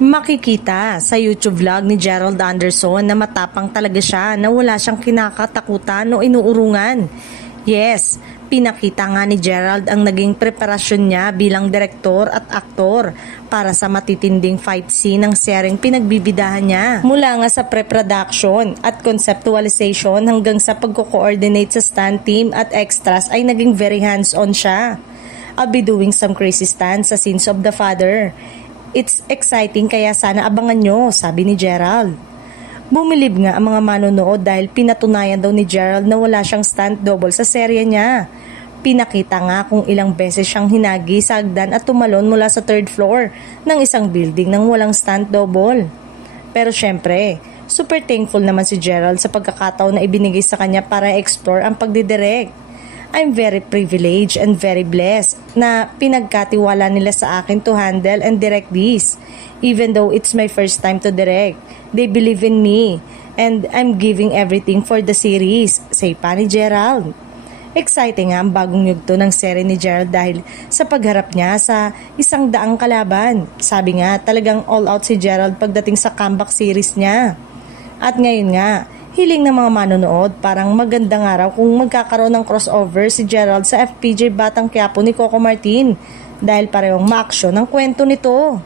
Makikita sa YouTube vlog ni Gerald Anderson na matapang talaga siya, na wala siyang kinakatakutan o inuurungan. Yes, pinakita nga ni Gerald ang naging preparasyon niya bilang direktor at aktor para sa matitinding fight scene ng seryeng pinagbibidahan niya. Mula nga sa pre-production at conceptualization hanggang sa pagko-coordinate sa stunt team at extras ay naging very hands-on siya. I'll be doing some crazy stunts sa scenes of the father. It's exciting kaya sana abangan nyo, sabi ni Gerald. Bumilib nga ang mga manonood dahil pinatunayan daw ni Gerald na wala siyang stunt double sa serye niya. Pinakita nga kung ilang beses siyang hinagi sa hagdan at tumalon mula sa 3rd floor ng isang building nang walang stunt double. Pero syempre, super thankful naman si Gerald sa pagkakataon na ibinigay sa kanya para explore ang pagdidirect. I'm very privileged and very blessed na pinagkatiwala nila sa akin to handle and direct this. Even though it's my first time to direct, they believe in me and I'm giving everything for the series, say pa ni Gerald. Exciting nga ang bagong yugto ng serye ni Gerald dahil sa pagharap niya sa 100 kalaban. Sabi nga, talagang all out si Gerald pagdating sa comeback series niya. At ngayon nga, hiling ng mga manonood, parang magandang araw kung magkakaroon ng crossover si Gerald sa FPJ Batang Quiapo ni Coco Martin dahil parehong ma-action ang kwento nito.